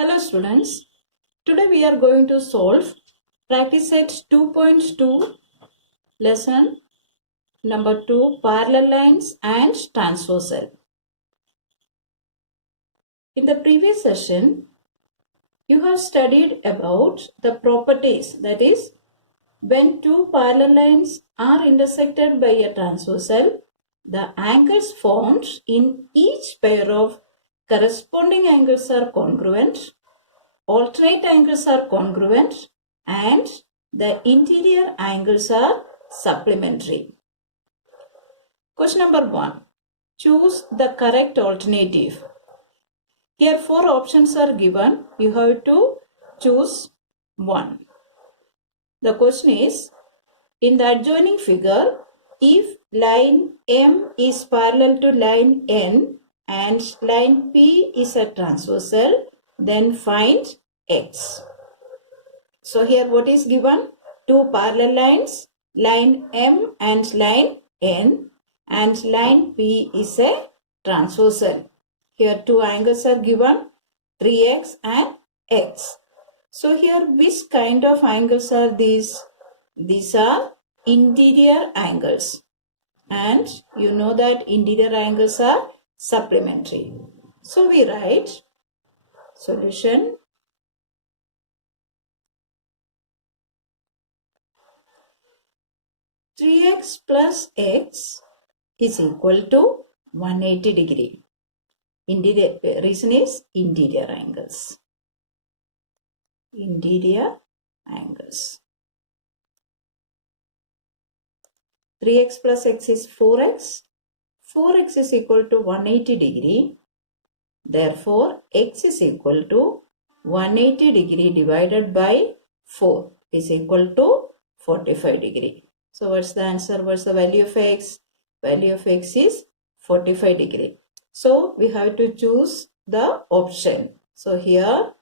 Hello students, today we are going to solve practice set 2.2 lesson number 2 parallel lines and transversal. In the previous session, you have studied about the properties, that is when two parallel lines are intersected by a transversal, the angles formed in each pair of corresponding angles are congruent, alternate angles are congruent, and the interior angles are supplementary. Question number 1. Choose the correct alternative. Here 4 options are given. You have to choose one. The question is, in the adjoining figure, if line M is parallel to line N and line P is a transversal, then find X. So here what is given? Two parallel lines, line M and line N, and line P is a transversal. Here two angles are given, 3x and x. So here which kind of angles are these? These are interior angles. And you know that interior angles are supplementary. So we write solution. Three x plus x is equal to 180 degree. Interior reason is interior angles. Interior angles. 3x plus x is 4x. 4x is equal to 180 degree. Therefore, x is equal to 180 degree divided by 4 is equal to 45 degree. So, what's the answer? What's the value of x? Value of x is 45 degree. So, we have to choose the option. So, here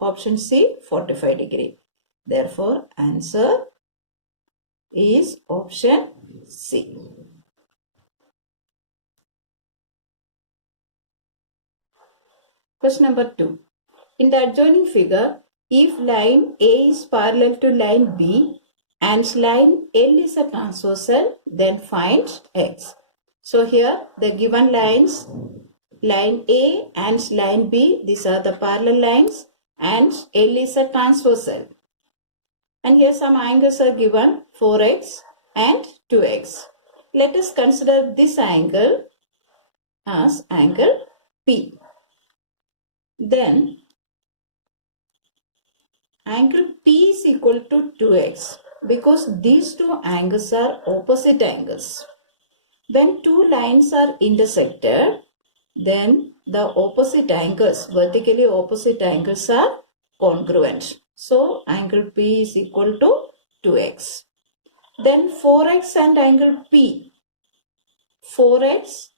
option C 45 degree. Therefore, answer is option C. Question number 2. In the adjoining figure, if line A is parallel to line B and line L is a transversal, then find X. So here the given lines, line A and line B, these are the parallel lines, and L is a transversal. And here some angles are given, 4x and 2x. Let us consider this angle as angle P. Then angle P is equal to 2x because these two angles are opposite angles. When two lines are intersected, then the opposite angles, vertically opposite angles are congruent. So, angle P is equal to 2x. Then 4x and angle P. 4x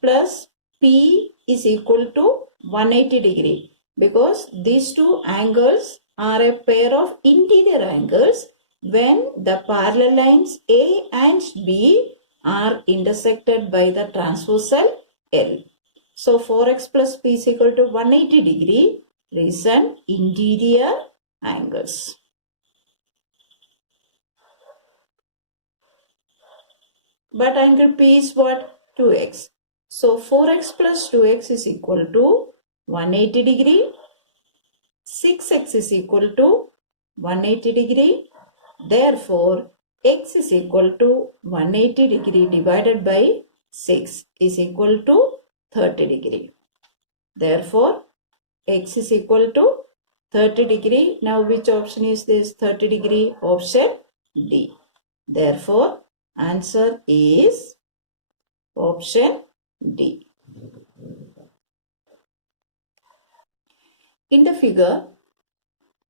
plus P is equal to 180 degree because these two angles are a pair of interior angles when the parallel lines A and B are intersected by the transversal L. So 4x plus P is equal to 180 degree. Reason interior angles. But angle P is what? 2x. So 4x plus 2x is equal to 180 degree. 6x is equal to 180 degree. Therefore, x is equal to 180 degree divided by 6 is equal to 30 degree. Therefore, x is equal to 30 degree. Now, which option is this 30 degree? Option D. Therefore, answer is option D. In the figure,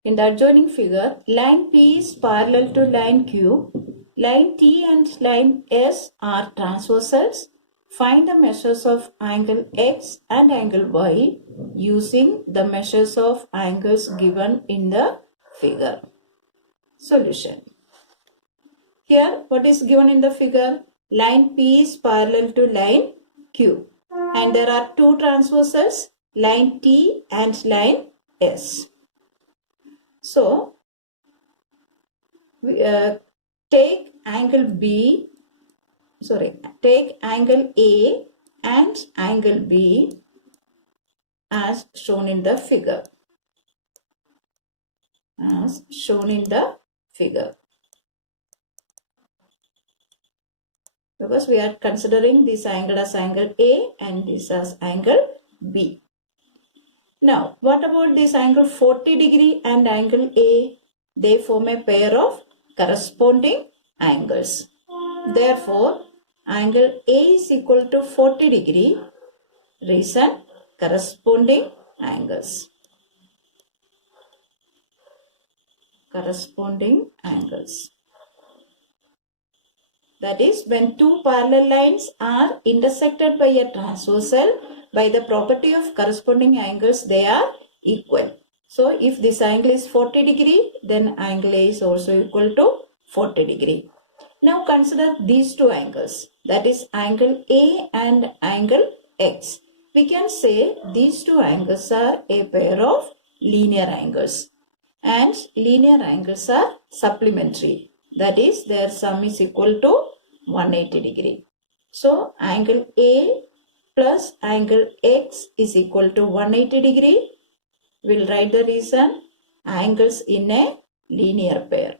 in the adjoining figure, line P is parallel to line Q. Line T and line S are transversals. Find the measures of angle X and angle Y using the measures of angles given in the figure. Solution. Here, what is given in the figure? Line P is parallel to line Q. And there are two transversals, line T and line S. So, take angle A and angle B as shown in the figure. Because we are considering this angle as angle A and this as angle B. Now, what about this angle 40 degree and angle A? They form a pair of corresponding angles. Therefore, angle A is equal to 40 degree. Reason, corresponding angles. That is, when two parallel lines are intersected by a transversal, by the property of corresponding angles, they are equal. So, if this angle is 40 degree, then angle A is also equal to 40 degree. Now, consider these two angles, that is angle A and angle X. We can say these two angles are a pair of linear angles, and linear angles are supplementary. That is, their sum is equal to 180 degree. So, angle A plus angle X is equal to 180 degree. We'll write the reason, angles in a linear pair.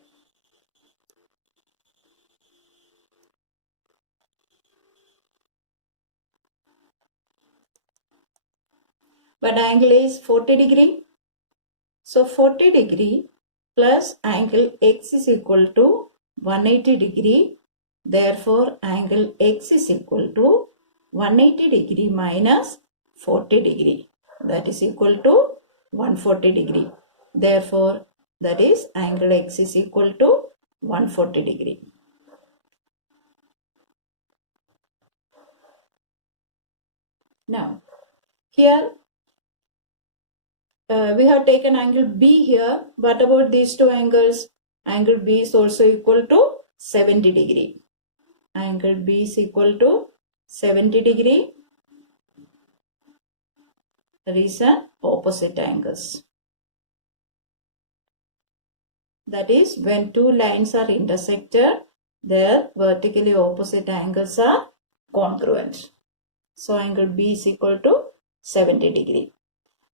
But angle A is 40 degree. So, 40 degree plus angle X is equal to 180 degree. Therefore, angle X is equal to 180 degree minus 40 degree. That is equal to 140 degree. Therefore, that is angle X is equal to 140 degree. Now, here we have taken angle B here. What about these two angles? Angle B is also equal to 70 degree. Angle B is equal to 70 degree. Reason, opposite angles. That is, when two lines are intersected, their vertically opposite angles are congruent. So, angle B is equal to 70 degree.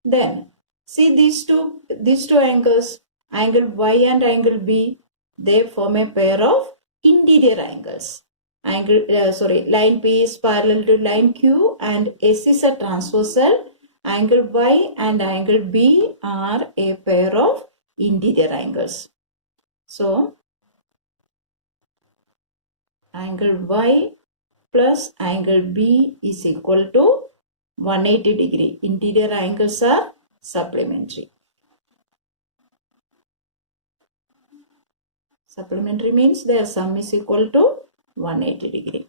Then, see these two angles, angle Y and angle B, they form a pair of interior angles. Line P is parallel to line Q and S is a transversal. Angle Y and angle B are a pair of interior angles. So, angle Y plus angle B is equal to 180 degree. Interior angles are supplementary. Supplementary means their sum is equal to 180 degree.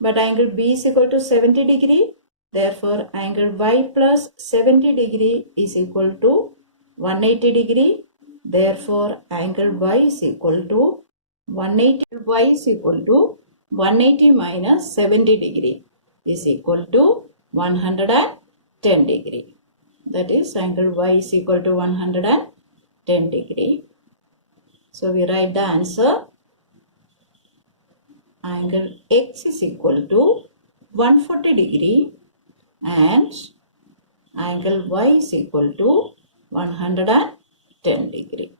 But angle B is equal to 70 degree. Therefore, angle Y plus 70 degree is equal to 180 degree. Therefore, angle Y is equal to 180. Y is equal to 180 minus 70 degree is equal to 110 degree. That is, angle Y is equal to 110 degree. So, we write the answer. Angle X is equal to 140 degree and angle Y is equal to 110 degree.